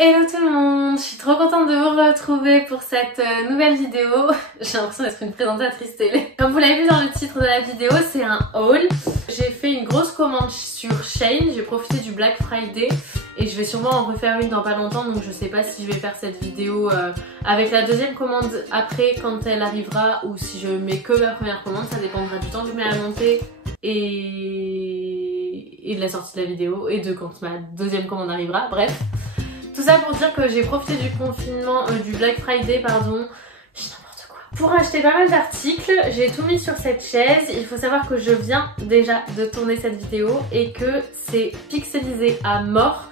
Hello tout le monde, je suis trop contente de vous retrouver pour cette nouvelle vidéo. J'ai l'impression d'être une présentatrice télé. Comme vous l'avez vu dans le titre de la vidéo, c'est un haul. J'ai fait une grosse commande sur Shein, j'ai profité du Black Friday et je vais sûrement en refaire une dans pas longtemps, donc je sais pas si je vais faire cette vidéo avec la deuxième commande après quand elle arrivera ou si je mets que ma première commande, ça dépendra du temps que je mets à monter et de la sortie de la vidéo et de quand ma deuxième commande arrivera, bref. Tout ça pour dire que j'ai profité du confinement, du Black Friday pardon, j'ai n'importe quoi, pour acheter pas mal d'articles. J'ai tout mis sur cette chaise. Il faut savoir que je viens déjà de tourner cette vidéo et que c'est pixelisé à mort.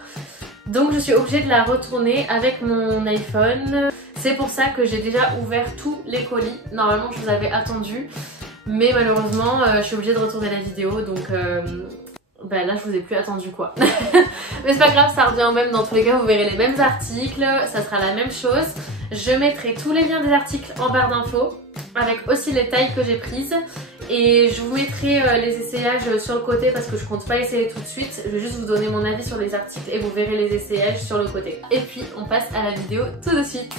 Donc je suis obligée de la retourner avec mon iPhone. C'est pour ça que j'ai déjà ouvert tous les colis. Normalement je vous avais attendu, mais malheureusement je suis obligée de retourner la vidéo, donc bah là je vous ai plus attendu quoi. Mais c'est pas grave, ça revient au même, dans tous les cas vous verrez les mêmes articles, ça sera la même chose. Je mettrai tous les liens des articles en barre d'infos, avec aussi les tailles que j'ai prises. Et je vous mettrai les essayages sur le côté parce que je compte pas essayer tout de suite. Je vais juste vous donner mon avis sur les articles et vous verrez les essayages sur le côté. Et puis on passe à la vidéo tout de suite.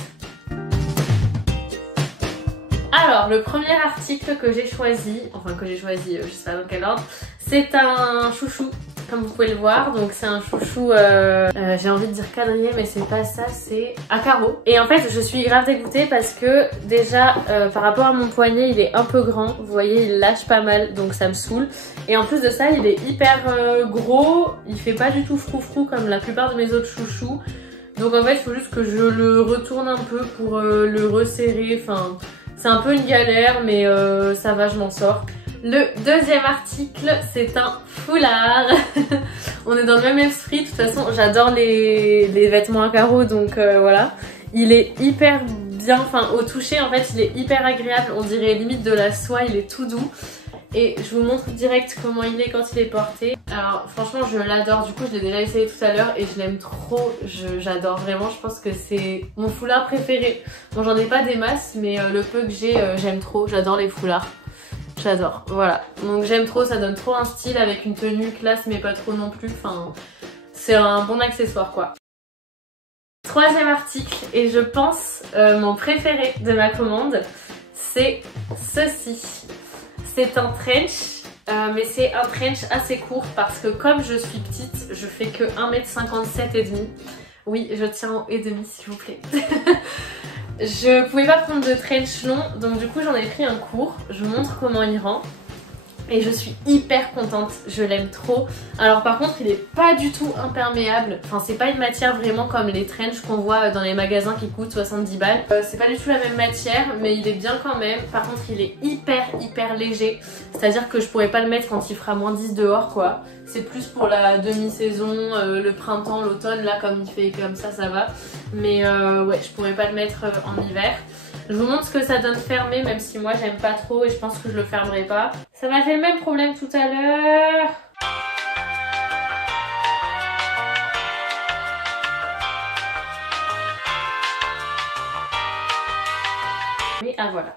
Alors le premier article que j'ai choisi, je sais pas dans quel ordre, c'est un chouchou comme vous pouvez le voir. Donc c'est un chouchou, j'ai envie de dire quadrillé mais c'est pas ça, c'est à carreaux. Et en fait je suis grave dégoûtée parce que déjà par rapport à mon poignet il est un peu grand, vous voyez il lâche pas mal donc ça me saoule. Et en plus de ça il est hyper gros, il fait pas du tout froufrou comme la plupart de mes autres chouchous. Donc en fait il faut juste que je le retourne un peu pour le resserrer, enfin c'est un peu une galère mais ça va, je m'en sors. Le deuxième article, c'est un foulard. On est dans le même esprit, de toute façon j'adore les vêtements à carreaux donc voilà. Il est hyper bien, enfin au toucher en fait il est hyper agréable, on dirait limite de la soie, il est tout doux. Et je vous montre direct comment il est quand il est porté. Alors franchement je l'adore, du coup je l'ai déjà essayé tout à l'heure et je l'aime trop, j'adore vraiment, je pense que c'est mon foulard préféré. Bon j'en ai pas des masses mais le peu que j'ai j'aime trop, j'adore les foulards. J'adore, voilà. Donc j'aime trop, ça donne trop un style avec une tenue classe mais pas trop non plus. Enfin, c'est un bon accessoire quoi. Troisième article, et je pense mon préféré de ma commande, c'est ceci. C'est un trench, mais c'est un trench assez court parce que comme je suis petite, je fais que 1m57 et demi. Oui, je tiens au et demi s'il vous plaît. Je pouvais pas prendre de trench long, donc du coup j'en ai pris un court. Je vous montre comment il rend. Et je suis hyper contente, je l'aime trop. Alors par contre il est pas du tout imperméable. Enfin c'est pas une matière vraiment comme les trench qu'on voit dans les magasins qui coûtent 70 balles. C'est pas du tout la même matière mais il est bien quand même. Par contre il est hyper léger. C'est à dire que je pourrais pas le mettre quand il fera moins 10 dehors quoi. C'est plus pour la demi-saison, le printemps, l'automne, là comme il fait comme ça va. Mais ouais je pourrais pas le mettre en hiver. Je vous montre ce que ça donne fermé, même si moi j'aime pas trop et je pense que je le fermerai pas. Ça m'a fait le même problème tout à l'heure. Mais ah voilà.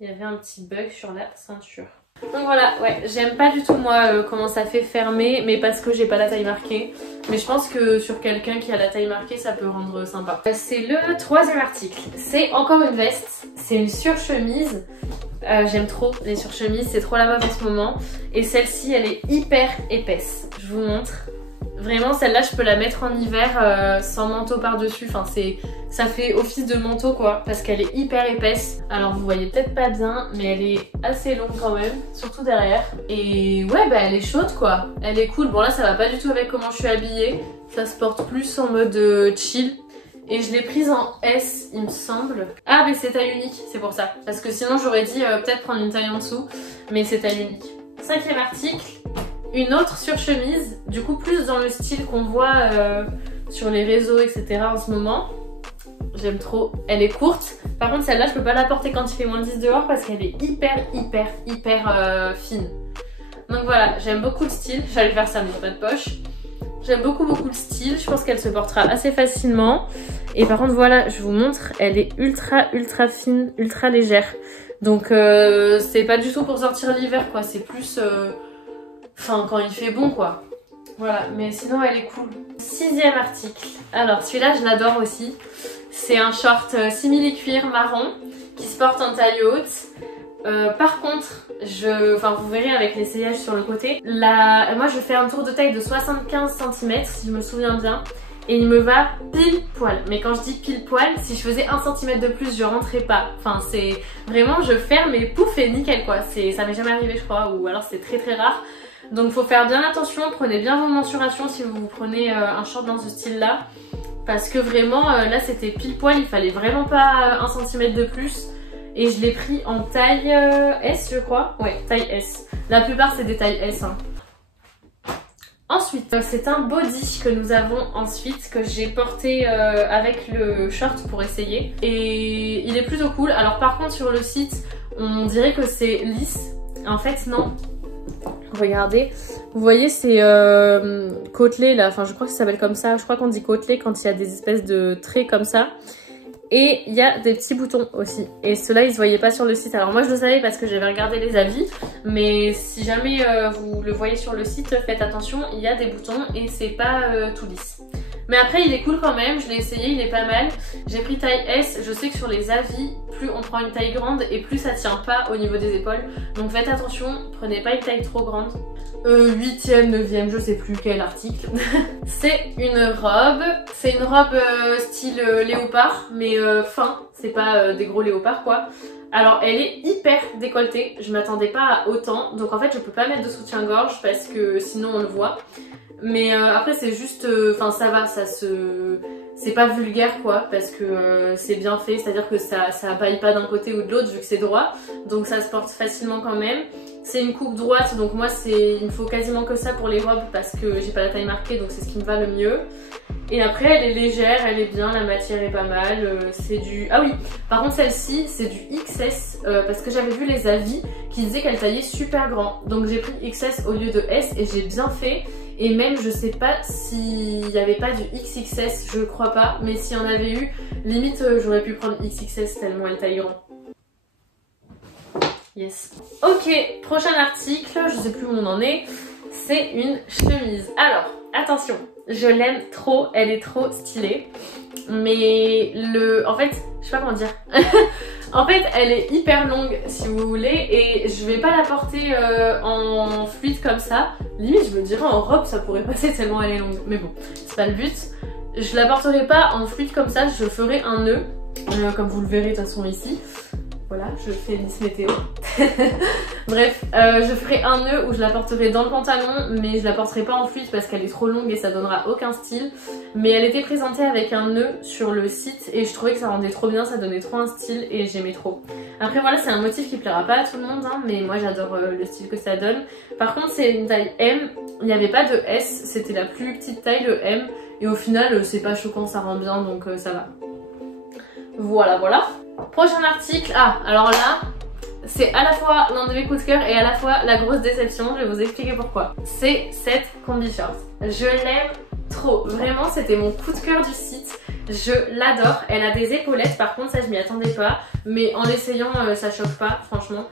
Il y avait un petit bug sur la ceinture. Donc voilà, ouais, j'aime pas du tout moi comment ça fait fermer, mais parce que j'ai pas la taille marquée. Mais je pense que sur quelqu'un qui a la taille marquée, ça peut rendre sympa. C'est le troisième article. C'est encore une veste, c'est une surchemise. J'aime trop les surchemises, c'est trop la mode en ce moment. Et celle-ci, elle est hyper épaisse. Je vous montre. Vraiment, celle-là, je peux la mettre en hiver sans manteau par-dessus. Enfin, ça fait office de manteau, quoi, parce qu'elle est hyper épaisse. Alors, vous voyez peut-être pas bien, mais elle est assez longue quand même, surtout derrière. Et ouais, bah, elle est chaude, quoi. Elle est cool. Bon, là, ça va pas du tout avec comment je suis habillée. Ça se porte plus en mode chill. Et je l'ai prise en S, il me semble. Ah, mais c'est taille unique, c'est pour ça. Parce que sinon, j'aurais dit peut-être prendre une taille en dessous. Mais c'est taille unique. Cinquième article. Une autre surchemise, du coup plus dans le style qu'on voit sur les réseaux etc. en ce moment. J'aime trop, elle est courte. Par contre celle-là je peux pas la porter quand il fait moins 10 dehors parce qu'elle est hyper fine. Donc voilà, j'aime beaucoup le style, j'allais faire ça mais pas de poche. J'aime beaucoup le style, je pense qu'elle se portera assez facilement. Et par contre voilà, je vous montre, elle est ultra fine, ultra légère. Donc c'est pas du tout pour sortir l'hiver quoi, c'est plus... Enfin, quand il fait bon quoi. Voilà, mais sinon elle est cool. 6e article. Alors celui-là je l'adore aussi. C'est un short simili-cuir marron qui se porte en taille haute. Par contre, vous verrez avec l'essayage sur le côté. Moi je fais un tour de taille de 75 cm si je me souviens bien. Et il me va pile poil. Mais quand je dis pile poil, si je faisais 1 cm de plus, je rentrais pas. Enfin, c'est vraiment, je ferme et pouf et nickel quoi. Ça m'est jamais arrivé je crois, ou alors c'est très très rare. Donc faut faire bien attention, prenez bien vos mensurations si vous prenez un short dans ce style là. Parce que vraiment, là c'était pile poil, il fallait vraiment pas 1 cm de plus. Et je l'ai pris en taille S je crois. Ouais, taille S. La plupart c'est des tailles S hein. Ensuite, c'est un body que nous avons ensuite, que j'ai porté avec le short pour essayer. Et il est plutôt cool. Alors par contre sur le site, on dirait que c'est lisse. En fait non. Regardez. Vous voyez c'est côtelé là, enfin je crois que ça s'appelle comme ça. Je crois qu'on dit côtelé quand il y a des espèces de traits comme ça. Et il y a des petits boutons aussi. Et ceux-là, ils se voyaient pas sur le site. Alors moi, je le savais parce que j'avais regardé les avis. Mais si jamais vous le voyez sur le site, faites attention, il y a des boutons et c'est pas tout lisse. Mais après, il est cool quand même. Je l'ai essayé, il est pas mal. J'ai pris taille S. Je sais que sur les avis, plus on prend une taille grande et plus ça tient pas au niveau des épaules. Donc faites attention, prenez pas une taille trop grande. 8e, 9e, je sais plus quel article. C'est une robe. C'est une robe style léopard, mais fin. C'est pas des gros léopards quoi. Alors elle est hyper décolletée. Je m'attendais pas à autant. Donc en fait je peux pas mettre de soutien-gorge parce que sinon on le voit. Mais après c'est juste, ça va, c'est pas vulgaire quoi, parce que c'est bien fait, c'est-à-dire que ça baille pas d'un côté ou de l'autre vu que c'est droit, donc ça se porte facilement quand même. C'est une coupe droite, donc moi il me faut quasiment que ça pour les robes parce que j'ai pas la taille marquée, donc c'est ce qui me va le mieux. Et après elle est légère, elle est bien, la matière est pas mal, c'est du... Ah oui, par contre celle-ci c'est du XS, parce que j'avais vu les avis qui disaient qu'elle taillait super grand, donc j'ai pris XS au lieu de S et j'ai bien fait. Et même je sais pas s'il n'y avait pas du XXS, je crois pas, mais s'il y en avait eu, limite j'aurais pu prendre XXS tellement elle taille grand. Yes. Ok, prochain article, je sais plus où on en est, c'est une chemise. Alors, attention, je l'aime trop, elle est trop stylée, mais en fait, je sais pas comment dire. En fait, elle est hyper longue si vous voulez et je vais pas la porter en fluide comme ça. Limite, je me dirais en robe, ça pourrait passer tellement elle est longue. Mais bon, c'est pas le but. Je la porterai pas en fluide comme ça, je ferai un nœud, comme vous le verrez de toute façon ici. Voilà, je fais Miss Météo. Bref, je ferai un nœud où je la porterai dans le pantalon, mais je la porterai pas en fluide parce qu'elle est trop longue et ça donnera aucun style. Mais elle était présentée avec un nœud sur le site et je trouvais que ça rendait trop bien, ça donnait trop un style et j'aimais trop. Après voilà, c'est un motif qui plaira pas à tout le monde, hein, mais moi j'adore le style que ça donne. Par contre c'est une taille M, il n'y avait pas de S, c'était la plus petite taille, le M. Et au final c'est pas choquant, ça rend bien donc ça va. Voilà, voilà. Prochain article, alors là, c'est à la fois l'un de mes coups de cœur et à la fois la grosse déception, je vais vous expliquer pourquoi. C'est cette combi short. Je l'aime trop, vraiment c'était mon coup de cœur du site, je l'adore. Elle a des épaulettes, par contre ça je m'y attendais pas, mais en l'essayant ça choque pas franchement.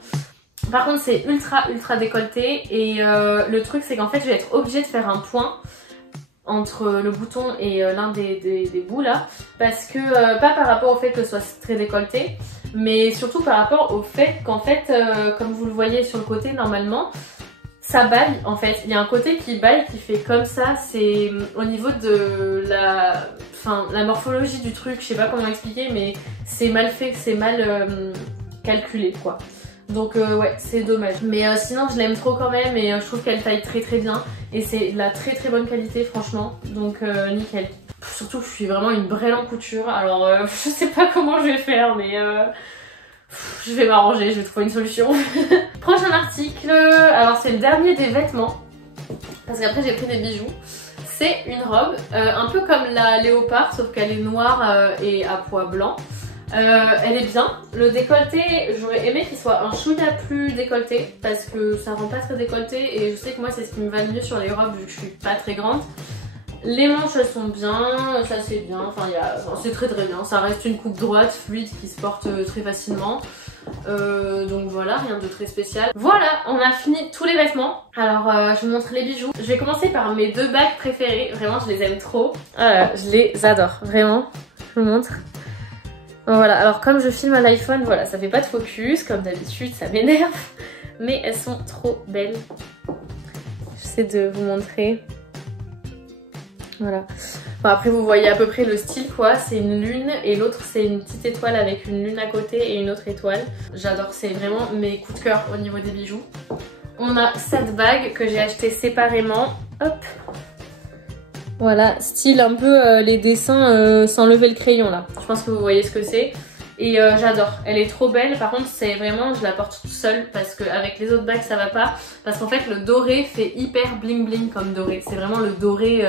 Par contre c'est ultra décolleté et le truc c'est qu'en fait je vais être obligée de faire un point entre le bouton et l'un des bouts là, parce que pas par rapport au fait que ce soit très décolleté, mais surtout par rapport au fait qu'en fait comme vous le voyez sur le côté normalement ça baille en fait, il y a un côté qui baille qui fait comme ça, c'est au niveau de la morphologie du truc, je sais pas comment expliquer, mais c'est mal fait, c'est mal calculé quoi. Donc ouais, c'est dommage. Mais sinon je l'aime trop quand même et je trouve qu'elle taille très bien. Et c'est de la très bonne qualité franchement. Donc nickel. Surtout que je suis vraiment une brêle en couture. Alors je sais pas comment je vais faire mais je vais m'arranger, je vais trouver une solution. Prochain article, alors c'est le dernier des vêtements. Parce qu'après j'ai pris des bijoux. C'est une robe, un peu comme la léopard sauf qu'elle est noire et à pois blanc. Elle est bien. Le décolleté, j'aurais aimé qu'il soit un chouïa plus décolleté parce que ça rend pas très décolleté et je sais que moi c'est ce qui me va le mieux sur les robes vu que je suis pas très grande. Les manches elles sont bien, ça c'est bien, c'est très bien. Ça reste une coupe droite, fluide qui se porte très facilement. Donc voilà, rien de très spécial. Voilà, on a fini tous les vêtements. Alors je vous montre les bijoux. Je vais commencer par mes 2 bagues préférées. Vraiment, je les aime trop. Voilà, je les adore, vraiment. Je vous montre. Voilà, alors comme je filme à l'iPhone, voilà, ça fait pas de focus. Comme d'habitude, ça m'énerve. Mais elles sont trop belles. J'essaie de vous montrer. Voilà. Bon, après vous voyez à peu près le style quoi, c'est une lune et l'autre c'est une petite étoile avec une lune à côté et une autre étoile. J'adore, c'est vraiment mes coups de cœur au niveau des bijoux. On a cette bague que j'ai achetée séparément. Hop. Voilà, style un peu les dessins sans lever le crayon là. Je pense que vous voyez ce que c'est. Et j'adore, elle est trop belle. Par contre c'est vraiment, je la porte toute seule parce qu'avec les autres bagues ça va pas. Parce qu'en fait le doré fait hyper bling bling comme doré. C'est vraiment le doré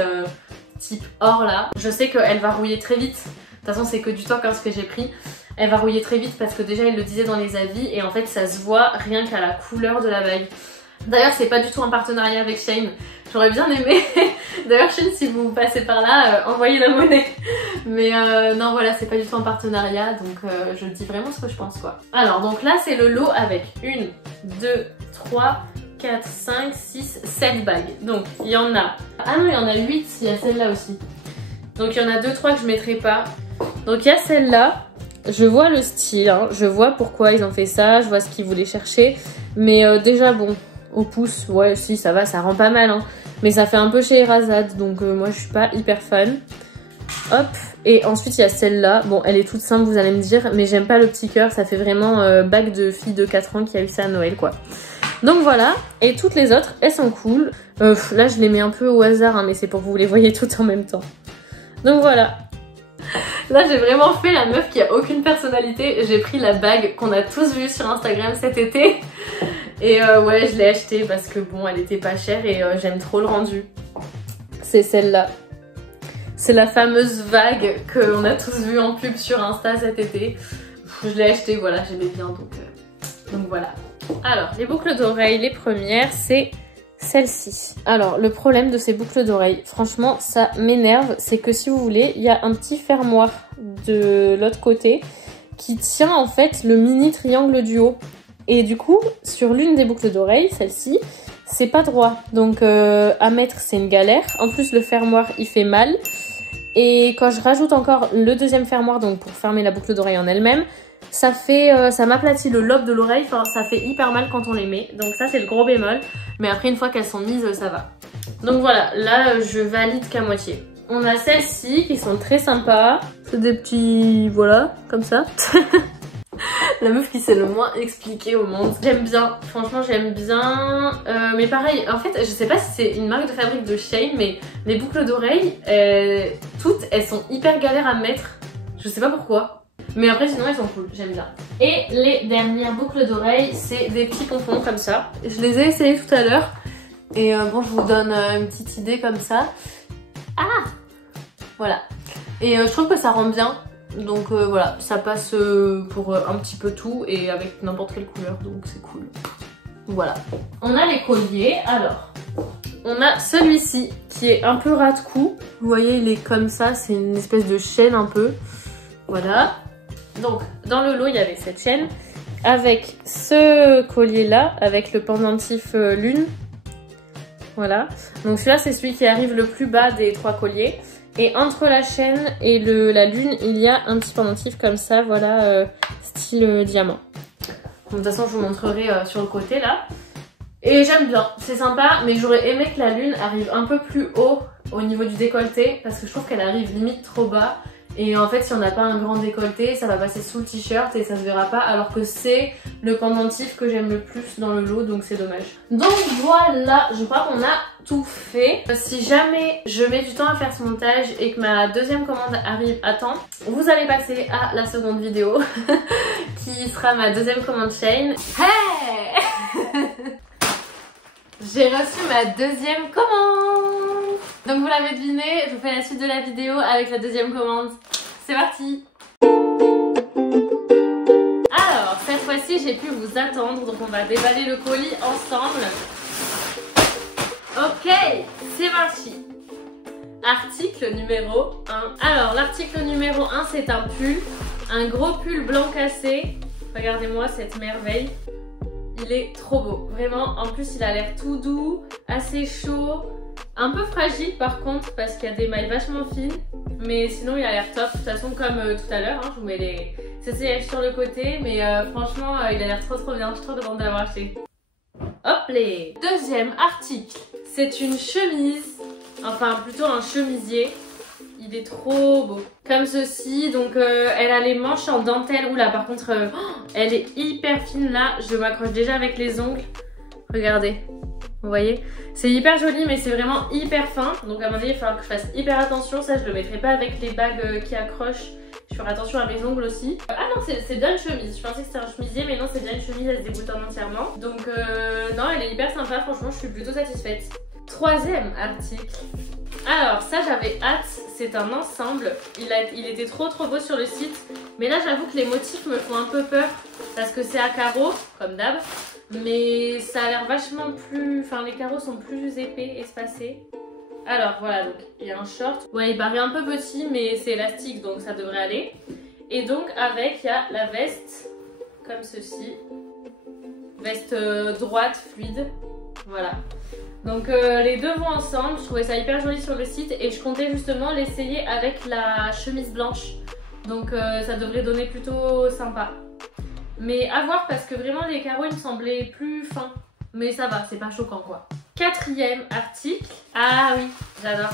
type or là. Je sais qu'elle va rouiller très vite. De toute façon c'est que du temps ce que j'ai pris. Elle va rouiller très vite parce que déjà il le disait dans les avis. Et en fait ça se voit rien qu'à la couleur de la bague. D'ailleurs c'est pas du tout un partenariat avec Shein. J'aurais bien aimé. D'ailleurs Shein, si vous passez par là, envoyez la monnaie. Mais non voilà, c'est pas du tout un partenariat. Donc je dis vraiment ce que je pense quoi. Alors donc là c'est le lot avec 1, 2, 3, 4, 5, 6, 7 bagues. Donc il y en a... Ah non il y en a 8, il y a celle-là aussi. Donc il y en a 2, 3 que je mettrai pas. Donc il y a celle-là. Je vois le style, hein. Je vois pourquoi ils ont fait ça, je vois ce qu'ils voulaient chercher. Mais déjà bon, au pouce, ouais si ça va, ça rend pas mal. Hein. Mais ça fait un peu chez Erazade, donc moi je suis pas hyper fan. Hop, et ensuite il y a celle-là. Bon, elle est toute simple, vous allez me dire, mais j'aime pas le petit cœur, ça fait vraiment bague de fille de 4 ans qui a eu ça à Noël quoi. Donc voilà, et toutes les autres, elles sont cool. Là je les mets un peu au hasard, hein, mais c'est pour que vous les voyez toutes en même temps. Donc voilà. Là j'ai vraiment fait la meuf qui a aucune personnalité. J'ai pris la bague qu'on a tous vue sur Instagram cet été. Et ouais, je l'ai achetée parce que bon, elle était pas chère et j'aime trop le rendu. C'est celle-là. C'est la fameuse vague qu'on a tous vue en pub sur Insta cet été. Je l'ai achetée, voilà, j'aimais bien donc voilà. Alors, les boucles d'oreilles, les premières, c'est celle-ci. Alors, le problème de ces boucles d'oreilles, franchement, ça m'énerve. C'est que si vous voulez, il y a un petit fermoir de l'autre côté qui tient en fait le mini triangle du haut. Et du coup, sur l'une des boucles d'oreilles, celle-ci, c'est pas droit. Donc à mettre, c'est une galère. En plus, le fermoir, il fait mal. Et quand je rajoute encore le deuxième fermoir, donc pour fermer la boucle d'oreille en elle-même, ça m'aplatit le lobe de l'oreille. Enfin, ça fait hyper mal quand on les met. Donc ça, c'est le gros bémol. Mais après, une fois qu'elles sont mises, ça va. Donc voilà, là, je valide qu'à moitié. On a celles-ci qui sont très sympas. C'est des petits... voilà, comme ça. La meuf qui s'est le moins expliquée au monde. J'aime bien, franchement j'aime bien. Mais pareil, en fait je sais pas si c'est une marque de fabrique de Shein, mais les boucles d'oreilles, toutes elles sont hyper galères à mettre. Je sais pas pourquoi. Mais après sinon elles sont cool, j'aime bien. Et les dernières boucles d'oreilles, c'est des petits pompons comme ça. Je les ai essayés tout à l'heure. Et bon, je vous donne une petite idée comme ça. Ah! Voilà. Et je trouve que ça rend bien. Donc voilà, ça passe pour un petit peu tout et avec n'importe quelle couleur, donc c'est cool. Voilà. On a les colliers, alors. On a celui-ci qui est un peu ras de cou. Vous voyez, il est comme ça, c'est une espèce de chaîne un peu. Voilà. Donc, dans le lot, il y avait cette chaîne avec ce collier-là, avec le pendentif lune. Voilà. Donc celui-là, c'est celui qui arrive le plus bas des 3 colliers. Et entre la chaîne et la lune, il y a un petit pendentif comme ça, voilà, style diamant. Bon, de toute façon, je vous montrerai sur le côté là. Et j'aime bien, c'est sympa, mais j'aurais aimé que la lune arrive un peu plus haut au niveau du décolleté, parce que je trouve qu'elle arrive limite trop bas. Et en fait, si on n'a pas un grand décolleté, ça va passer sous le t-shirt et ça se verra pas, alors que c'est le pendentif que j'aime le plus dans le lot, donc c'est dommage. Donc voilà, je crois qu'on a tout fait. Si jamais je mets du temps à faire ce montage et que ma deuxième commande arrive à temps, vous allez passer à la seconde vidéo, qui sera ma deuxième commande Shein. Hey J'ai reçu ma deuxième commande. Donc vous l'avez deviné, je vous fais la suite de la vidéo avec la deuxième commande. C'est parti. Alors, cette fois-ci, j'ai pu vous attendre, donc on va déballer le colis ensemble. Ok, c'est parti. Article numéro 1. Alors, l'article numéro 1, c'est un pull. Un gros pull blanc cassé Regardez-moi cette merveille. Il est trop beau, vraiment. En plus, il a l'air tout doux, assez chaud. Un peu fragile par contre, parce qu'il y a des mailles vachement fines. Mais sinon, il a l'air top. De toute façon, comme tout à l'heure, hein, je vous mets les CCH sur le côté. Mais franchement, il a l'air trop bien. Je suis trop contente de l'avoir acheté. Hop les. Deuxième article. C'est une chemise. Enfin, plutôt un chemisier. Il est trop beau. Comme ceci, donc elle a les manches en dentelle. Oula, par contre, elle est hyper fine là. Je m'accroche déjà avec les ongles. Regardez, vous voyez? C'est hyper joli, mais c'est vraiment hyper fin. Donc à mon avis, il va falloir que je fasse hyper attention. Ça, je le mettrai pas avec les bagues qui accrochent. Je ferai attention à mes ongles aussi. Ah non, c'est bien une chemise. Je pensais que c'était un chemisier, mais non, c'est bien une chemise. Elle se déboutonne entièrement. Donc non, elle est hyper sympa. Franchement, je suis plutôt satisfaite. Troisième article. Alors ça j'avais hâte, c'est un ensemble, il était trop beau sur le site, mais là j'avoue que les motifs me font un peu peur parce que c'est à carreaux, comme d'hab, mais ça a l'air vachement plus, enfin les carreaux sont plus épais, espacés. Alors voilà, donc il y a un short, ouais il paraît un peu petit mais c'est élastique donc ça devrait aller. Et donc avec il y a la veste, comme ceci, veste droite, fluide, voilà. Donc les deux vont ensemble, je trouvais ça hyper joli sur le site et je comptais justement l'essayer avec la chemise blanche. Donc ça devrait donner plutôt sympa. Mais à voir parce que vraiment les carreaux ils me semblaient plus fins. Mais ça va, c'est pas choquant quoi. Quatrième article. Ah oui, j'adore.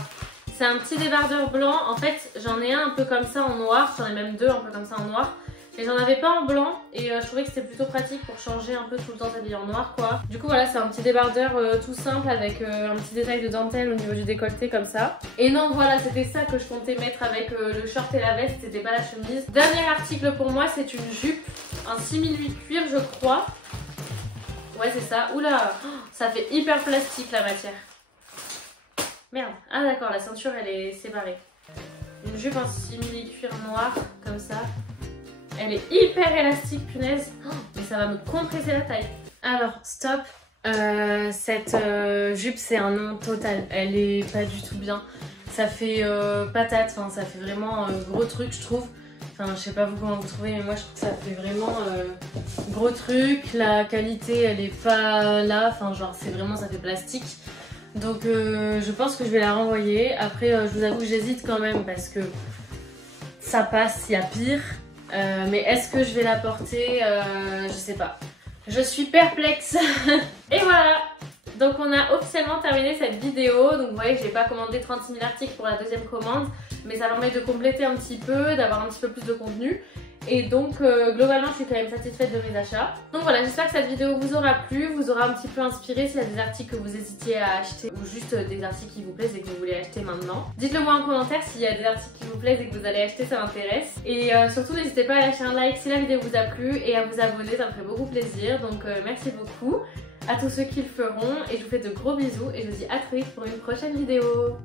C'est un petit débardeur blanc. En fait j'en ai un peu comme ça en noir, j'en ai même deux un peu comme ça en noir. Et j'en avais pas en blanc et je trouvais que c'était plutôt pratique pour changer un peu tout le temps s'habiller en noir quoi. Du coup voilà, c'est un petit débardeur tout simple avec un petit détail de dentelle au niveau du décolleté comme ça. Et non voilà, c'était ça que je comptais mettre avec le short et la veste, c'était pas la chemise. Dernier article pour moi, c'est une jupe, un 6008 cuir je crois. Ouais c'est ça, oula, ça fait hyper plastique la matière. Merde, ah d'accord, la ceinture elle est séparée. Une jupe en 6008 cuir noir comme ça. Elle est hyper élastique, punaise. Mais ça va me compresser la taille. Alors, stop. Cette jupe, c'est un non total. Elle est pas du tout bien. Ça fait patate. Enfin, ça fait vraiment gros truc, je trouve. Enfin, je sais pas vous comment vous trouvez, mais moi, je trouve que ça fait vraiment gros truc. La qualité, elle est pas là. Enfin, genre, c'est vraiment, ça fait plastique. Donc, je pense que je vais la renvoyer. Après, je vous avoue que j'hésite quand même parce que ça passe, il y a pire. Mais est-ce que je vais la porter? Je sais pas. Je suis perplexe. Et voilà. Donc on a officiellement terminé cette vidéo. Donc vous voyez que j'ai pas commandé 36 000 articles pour la deuxième commande. Mais ça permet de compléter un petit peu, d'avoir un petit peu plus de contenu. Et donc globalement je suis quand même satisfaite de mes achats. Donc voilà, j'espère que cette vidéo vous aura plu, vous aura un petit peu inspiré s'il y a des articles que vous hésitiez à acheter ou juste des articles qui vous plaisent et que vous voulez acheter maintenant. Dites-le moi en commentaire s'il y a des articles qui vous plaisent et que vous allez acheter, ça m'intéresse. Et surtout n'hésitez pas à lâcher un like si la vidéo vous a plu et à vous abonner, ça me ferait beaucoup plaisir. Donc merci beaucoup à tous ceux qui le feront et je vous fais de gros bisous et je vous dis à très vite pour une prochaine vidéo.